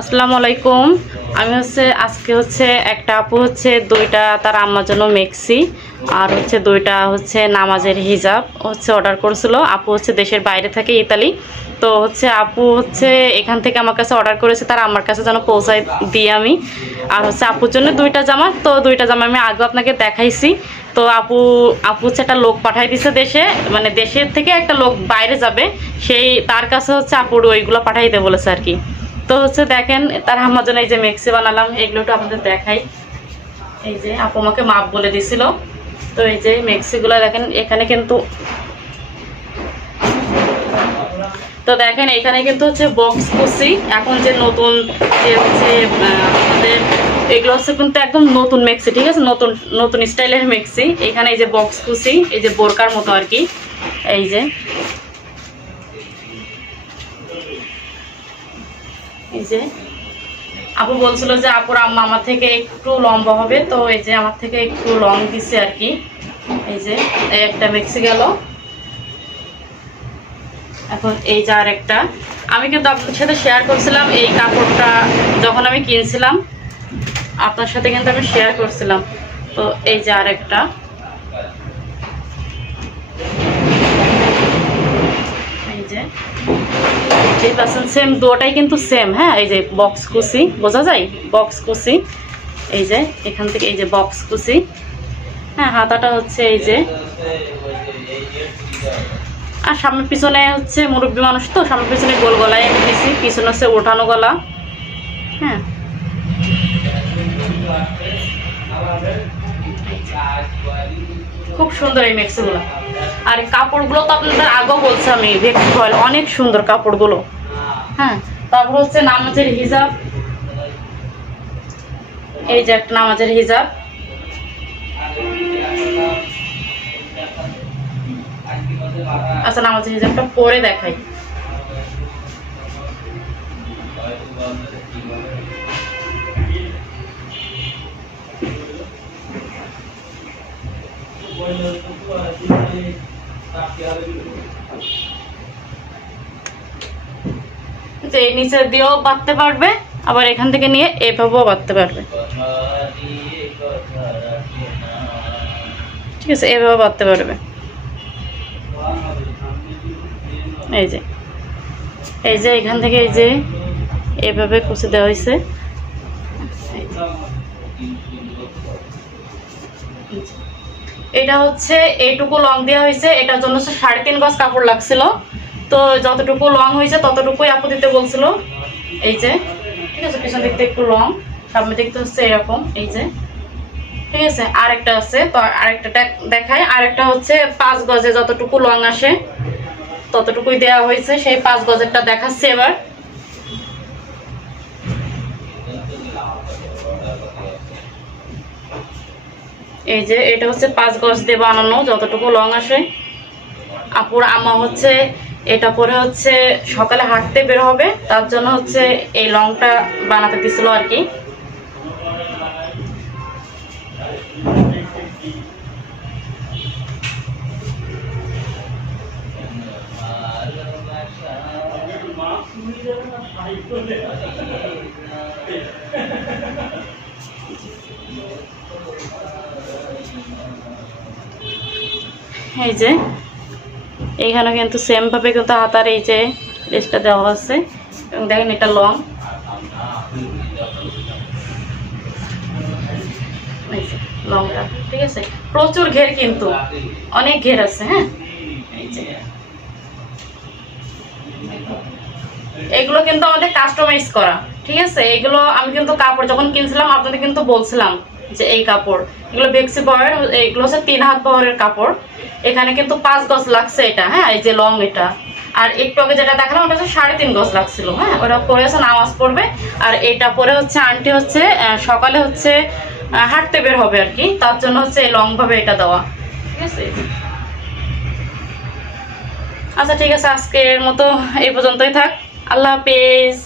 আসসালামু আলাইকুম। আমি আজকে একটা আপু দুইটা তার আম্মার জন্য মেক্সি আর দুইটা নামাজের হিজাব অর্ডার করেছিল। আপু দেশের বাইরে থাকে, ইতালি। তো আপু এখান থেকে আমার কাছে অর্ডার করেছে, তার আমার কাছে যেন পৌঁছায় দিই আমি। আর আপুর জন্য দুইটা জামা, তো দুইটা জামা আমি আগে আপনাকে দেখাইছি। তো আপু একটা লোক পাঠাই দিছে দেশে, মানে দেশের থেকে একটা লোক বাইরে যাবে, তার কাছে আপুর ওইগুলো পাঠাইতে বলেছে আর কি। তো দেখেন তার আমার জন্য এই যে মেক্সি বানালাম, এগুলো একটু আপনাদের দেখাই। এই যে আপু আমাকে মাপ বলে দিছিল। তো এই যে মেক্সিগুলো দেখেন, এখানে কিন্তু এখানে কিন্তু বক্স কুচি। এখন যে নতুন যে আমাদের এগুলো কিন্তু একদম নতুন মেক্সি, ঠিক আছে, নতুন নতুন স্টাইলের মেক্সি। এখানে এই যে বক্স কুচি, এই যে বোরকার মতো আর কি। এই যে আপু বলছিল যে আপুর আম্মা আমার থেকে একটু লম্বা হবে, তো এই যে আমার থেকে একটু লং দিছে আর কি। এই যে একটা মেক্সি গেল। এখন এই যে আর একটা, আমি কিন্তু আপনার সাথে শেয়ার করছিলাম এই কাপড়টা যখন আমি কিনছিলাম, আপনার সাথে কিন্তু আমি শেয়ার করছিলাম। তো এই যে আর একটা, এই যে সেম দুটাই কিন্তু সেম। হ্যাঁ, এই যে বক্স কুচি, বোঝা যায় বক্স কুচি। এই যে এখান থেকে এই যে বক্স কুচি। হ্যাঁ, হাতাটা এই যে, আর সামনে পিছনে মুরব্বী মানুষ, তো সামনে পিছনে গোল গলায় আমি দিছি, পিছনে ওঠানো গলা। হ্যাঁ, খুব সুন্দর এই মেক্সিগুলো। আর কাপড়গুলো তো আপনাদের আগেও বলছি আমি, দেখতে হয় অনেক সুন্দর কাপড়গুলো। হ্যাঁ, তারপর নামাজের হিজাব। এই যে একটা নামাজের হিজাব। আচ্ছা, নামাজের হিজাবটা পরে দেখাই। যে নিচে দিয়েও বাঁধতে পারবে, আবার এখান থেকে নিয়ে এভাবেও বাঁধতে পারবে, ঠিক আছে, এভাবে বাঁধতে পারবে। এই যে এখান থেকে এই যে এভাবে কুচি দেওয়া হয়েছে। এটা এইটুকু লং দেওয়া হয়েছে, এটার জন্য 3.5 গজ কাপড় লাগছিল। তো যতটুকু লং হয়েছে ততটুকুই আপু দিতে বলছিল। এই যে, ঠিক আছে, পিছন দিকতে একটু লং, সামনে দিকতে এরকম। এই যে, ঠিক আছে, আরেকটা আছে, তো আরেকটা দেখায়। আরেকটা 5 গজে যতটুকু লং আসে ততটুকুই দেওয়া হয়েছে, সেই 5 গজেরটা দেখাচ্ছে এবার। এই যে এটা 5 গজ দিয়ে বানানো, যতটুকু লং আসে। আপুর আম্মা এটা পরে সকালে হাঁটতে বের হবে, তার জন্য এই লংটা বানাতে দিছিল আর কি। এই যে এইখানে কিন্তু সেম ভাবে কিন্তু হাতার এই যে লেসটা দেওয়া আছে, এবং দেখেন এটা লং। লংটা ঠিক আছে, প্রচুর ঘের, কিন্তু অনেক ঘের আছে। হ্যাঁ, এই যে এগুলো কিন্তু আমাদের কাস্টমাইজ করা, ঠিক আছে। এগুলো আমি কিন্তু কাপড় যখন কিনছিলাম আপনাদের কিন্তু বলছিলাম যে এই কাপড়, এগুলো বেক্সি বয়ের, এগুলো 3 হাত বহরের কাপড়। এখানে কিন্তু 5 গজ লাগছে এটা। হ্যাঁ, এই যে লং এটা। আর একটু আগে যেটা দেখালাম ওটা 3.5 গজ লাগছিল। হ্যাঁ, ওটা পরে নামাজ পড়বে। আর এটা পরে আন্টি সকালে হাঁটতে বের হবে আর কি, তার জন্য এই লং ভাবে এটা দেওয়া, ঠিক আছে। আচ্ছা, ঠিক আছে, আজকের মতো এই পর্যন্তই থাক। আল্লাহ হাফেজ।